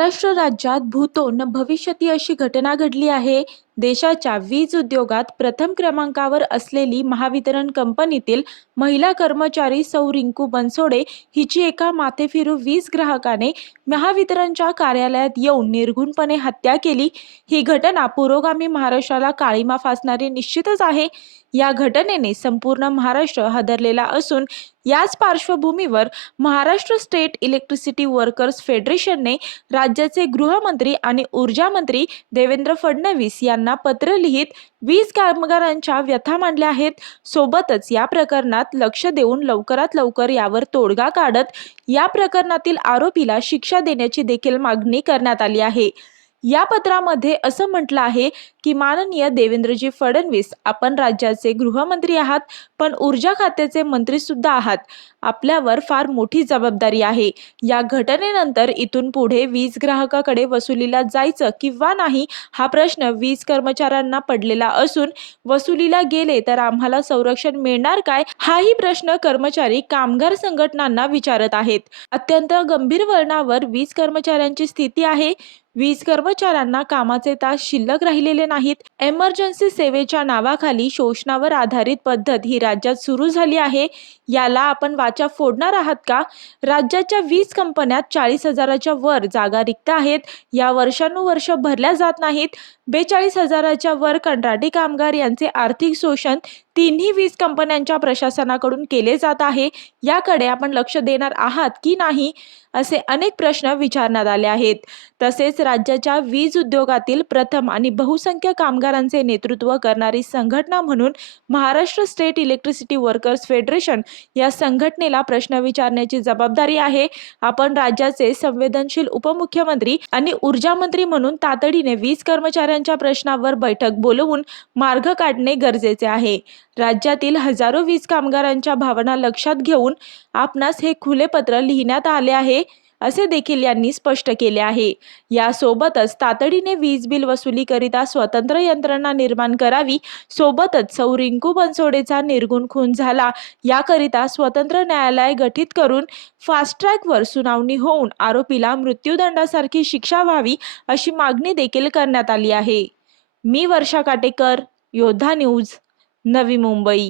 महाराष्ट्र राज्यात भूतो न भविष्यती अशी घटना घडली आहे देशाच्या वीज उद्योगात प्रथम क्रमांकावर असलेली महावितरण कंपनीतील महिला कर्मचारी सौ रिंकू बनसोडे हिची एका माथेफिरू वीज ग्राहकाने महावितरणच्या कार्यालयात येऊन निर्घुणपणे हत्या केली. ही घटना पुरोगामी महाराष्ट्राला काळीमा फासणारी निश्चितच आहे. या घटनेने संपूर्ण महाराष्ट्र हादरलेला असून याच पार्श्वभूमीवर महाराष्ट्र स्टेट इलेक्ट्रिसिटी वर्कर्स फेडरेशनने राज्याचे गृहमंत्री आणि ऊर्जा मंत्री देवेंद्र फडणवीस यांना यांना पत्र लिहित वीज कामगारांच्या व्यथा मांडल्या आहेत. सोबतच या प्रकरणात लक्ष देऊन लवकरात लवकर यावर तोडगा काढत या प्रकरणातील आरोपीला शिक्षा देण्याची देखील मागणी करण्यात आली आहे. या पत्रामध्ये असं म्हटलं आहे की माननीय देवेंद्रजी फडणवीस आपण राज्याचे गृहमंत्री आहात पण ऊर्जा खात्याचे मंत्री सुद्धा आहात. आपल्यावर फार मोठी जबाबदारी आहे. या घटनेनंतर इथून पुढे वीज ग्राहकाकडे वसुलीला जायचं किंवा नाही हा प्रश्न वीज कर्मचाऱ्यांना पडलेला असून वसुलीला गेले तर आम्हाला संरक्षण मिळणार काय हाही प्रश्न कर्मचारी कामगार संघटनांना विचारत आहेत. अत्यंत गंभीर वळणावर वीज कर्मचाऱ्यांची स्थिती आहे. वीज कर्मचाऱ्यांना कामाचे तास शिल्लक राहिलेले नाहीत. एमर्जन्सी सेवेच्या नावाखाली शोषणावर आधारित पद्धत ही राज्यात सुरू झाली आहे. याला आपण वाचा फोडणार आहात का? राज्याच्या वीज कंपन्यात चाळीस हजाराच्या वर जागा रिक्त आहेत. या वर्षानुवर्ष भरल्या जात नाहीत. बेचाळीस हजाराच्या वर कंत्राटी कामगार यांचे आर्थिक शोषण तिन्ही वीज कंपन्यांच्या प्रशासनाकडून केले जात आहे. याकडे आपण लक्ष देणार आहात की नाही असे अनेक प्रश्न विचारण्यात आले आहेत. तसेच राज्याच्या वीज उद्योगातील प्रथम आणि बहुसंख्य कामगारांचे नेतृत्व करणारी संघटना म्हणून Maharashtra state electricity workers federation या संघटनेला प्रश्न विचारण्याची जबाबदारी आहे. आपण राज्याचे संवेदनशील उपमुख्यमंत्री आणि ऊर्जा मंत्री म्हणून तातडीने वीज कर्मचाऱ्यांच्या प्रश्नावर बैठक बोलवून मार्ग काढणे गरजेचे आहे. राज्यातील हजारो वीज कामगारांच्या भावना लक्षात घेऊन आपणास हे खुले पत्र लिहिण्यात आले आहे असे देखील यांनी स्पष्ट केले आहे. यासोबतच तातडीने वीज बिल वसुलीकरिता स्वतंत्र यंत्रणा निर्माण करावी सोबतच सौ रिंकू बनसोडेचा निर्गुण खून झाला याकरिता स्वतंत्र न्यायालय गठीत करून फास्ट ट्रॅकवर सुनावणी होऊन आरोपीला मृत्यूदंडासारखी शिक्षा व्हावी अशी मागणी देखील करण्यात आली आहे. मी वर्षा काटेकर योद्धा न्यूज. नवी मुंबई.